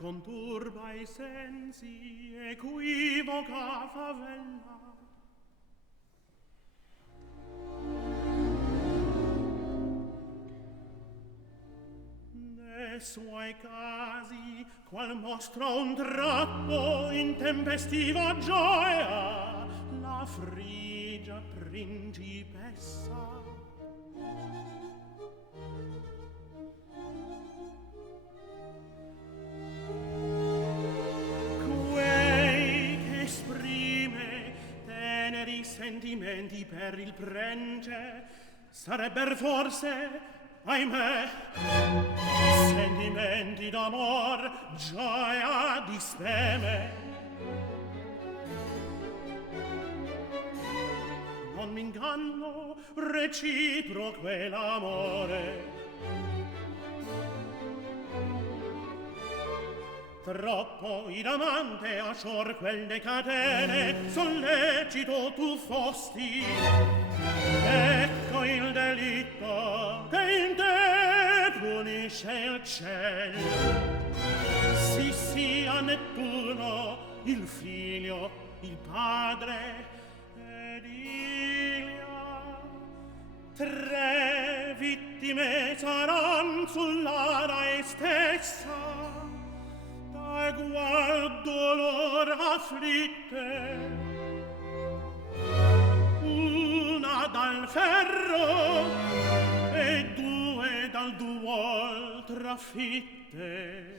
conturba i sensi, equivoca favella. Ne suoi casi, qual mostra un tratto intempestiva gioia, la frigia principessa. Sentimenti per il prence sarebber forse, ahimè, sentimenti d'amor, gioia di speme. Non m'inganno, reciproque l'amore. Troppo in amante a scior quelle catene sollecito tu fosti. Ecco il delitto che in te punisce il ciel. Sì sia Nettuno il figlio, il padre ed Ilia. 3 vittime saran sull'ara stessa, egual dolor afflitte, una dal ferro e 2 dal duol trafitte.